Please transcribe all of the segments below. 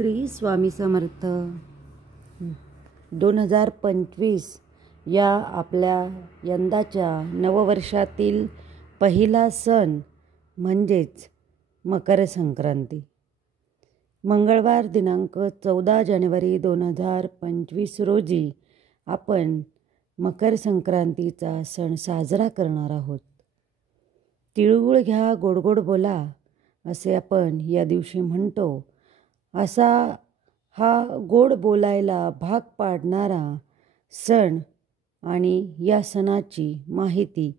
श्री स्वामी समर्थ. 2025 या आपल्या यंदाच्या नववर्षातील पहिला सण म्हणजेच मकर संक्रांती. मंगळवार दिनांक 14 जानेवारी 2025 रोजी आपण मकर संक्रांतीचा सण साजरा करणार आहोत. तिळगुळ घ्या, गोड गोड बोला असे आपण या दिवशी म्हणतो. असा हा गोड बोलायला भाग पाडणारा सण आणि या सणाची माहिती,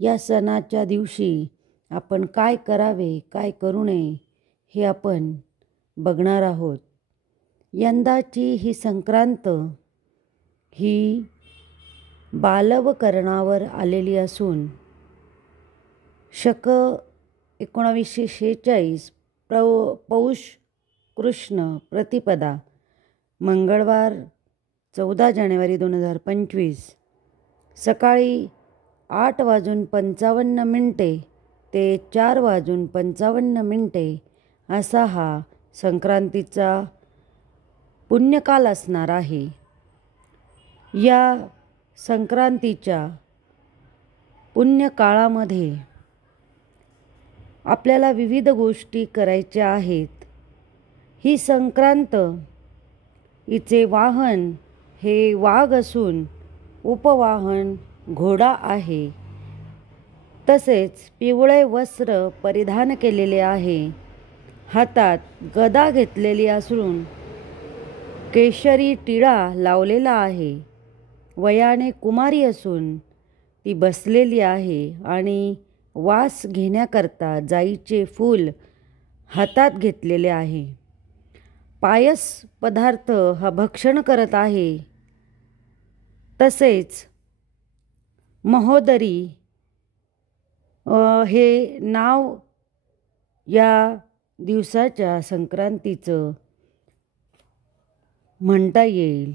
या सणाच्या दिवशी आपण काय करावे काय करू नये हे आपण बघणार आहोत. यंदाची ही संक्रांत ही बालवकरणावर आलेली असून शक 1946 पौष कृष्ण प्रतिपदा मंगळवार 14 जानेवारी 2025 सकाळी 8:55 ते 4:55 असा हा संक्रांतीचा पुण्यकाल असणार आहे. या संक्रांतीच्या पुण्यकाळामध्ये आपल्याला विविध गोष्टी करायच्या आहेत. ही संक्रांत, हिचे वाहन हे वाघ असून उपवाहन घोडा आहे. तसेच पिवळे वस्त्र परिधान केलेले आहे. हातात गदा घेतलेली असून केशरी टिळा लावलेला आहे. वयाने कुमारी असून ती बसलेली आहे आणि वास घेण्याकरता जाईचे फूल हातात घेतलेले आहे. पायस पदार्थ हा भक्षण करत आहे. तसेच महोदरी हे नाव या दिवसाच्या संक्रांतीचं म्हणता येईल.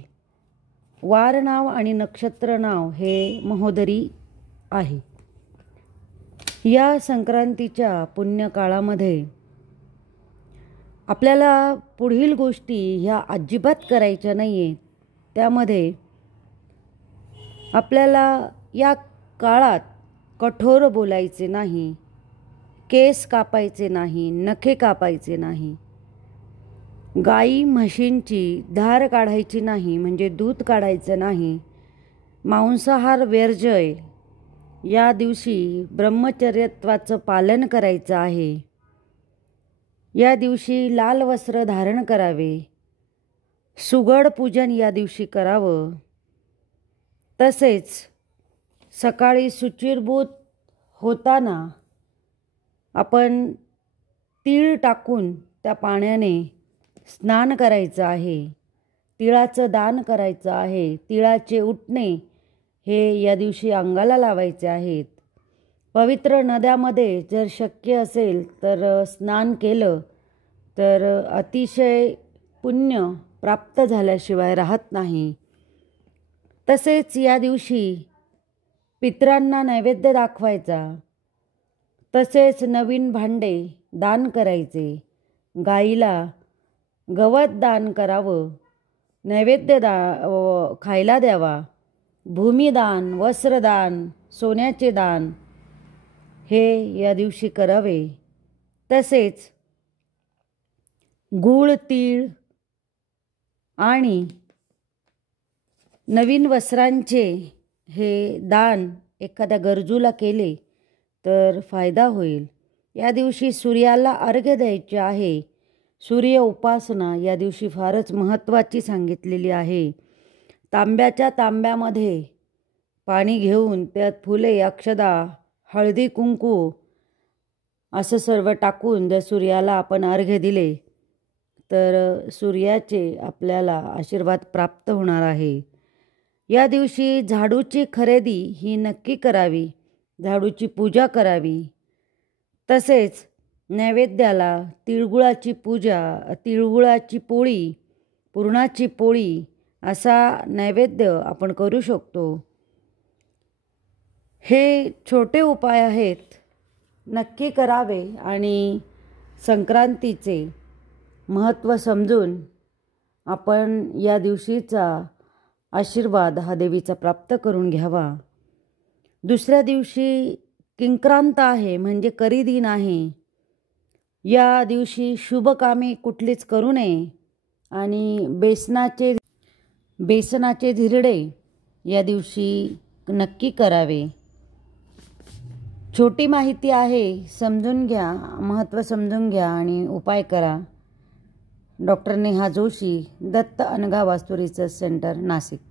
वार नाव आणि नक्षत्र नाव हे महोदरी आहे. या संक्रांतीच्या पुण्यकाळामध्ये आपल्याला पुढील गोष्टी ह्या अजिबात करायच्या नाही आहेत. त्यामध्ये आपल्याला या काळात कठोर बोलायचे नाही, केस कापायचे नाही, नखे कापायचे नाही, गाई म्हशींची धार काढायची नाही म्हणजे दूध काढायचं नाही, मांसाहार वर्ज्य. या दिवशी ब्रह्मचर्यत्वाचं पालन करायचं आहे. या दिवशी लाल वस्त्र धारण करावे. सुगड पूजन या दिवशी करावं. तसेच सकाळी शुचिर्भूत होताना आपण तीळ टाकून त्या पाण्याने स्नान करायचं आहे. तिळाचं दान करायचं आहे. तिळाचे उटणे हे या दिवशी अंगाला लावायचे आहेत. पवित्र नद्यामध्ये जर शक्य असेल तर स्नान केलं तर अतिशय पुण्य प्राप्त झाल्याशिवाय राहत नाही. तसेच या दिवशी पितरांना नैवेद्य दाखवायचा. तसेच नवीन भांडे दान करायचे. गाईला गवत दान करावं. नैवेद्य खायला द्यावा. भूमिदान, वस्त्रदान, सोन्याचे दान हे या दिवशी करावे. तसेच गूळ, तीळ आणि नवीन वस्त्रांचे हे दान एखाद्या गरजूला केले तर फायदा होईल. या दिवशी सूर्याला अर्घ्य द्यायचे आहे. सूर्य उपासना या दिवशी फारच महत्त्वाची सांगितलेली आहे. तांब्याच्या तांब्यामध्ये पाणी घेऊन त्यात फुले, अक्षदा, हळदी, कुंकू असं सर्व टाकून जर सूर्याला आपण अर्घ्य दिले तर सूर्याचे आपल्याला आशीर्वाद प्राप्त होणार आहे. या दिवशी झाडूची खरेदी ही नक्की करावी. झाडूची पूजा करावी. तसेच नैवेद्याला तिळगुळाची पूजा, तिळगुळाची पोळी, पुरणाची पोळी असा नैवेद्य आपण करू शकतो. हे छोटे उपाय आहेत, नक्की करावे आणि संक्रांतीचे महत्त्व समजून आपण या दिवशीचा आशीर्वाद हा देवीचा प्राप्त करून घ्यावा. दुसऱ्या दिवशी किंक्रांत आहे म्हणजे करी दिन आहे. या दिवशी शुभ कामे कुठलीच करू नये आणि बेसनाचे धिरडे या दिवशी नक्की करावे. छोटी माहिती आहे, समजून घ्या, महत्त्व समजून घ्या आणि उपाय करा. डॉक्टर नेहा जोशी, दत्त अनघा वास्तू रिसर्च सेंटर, नाशिक.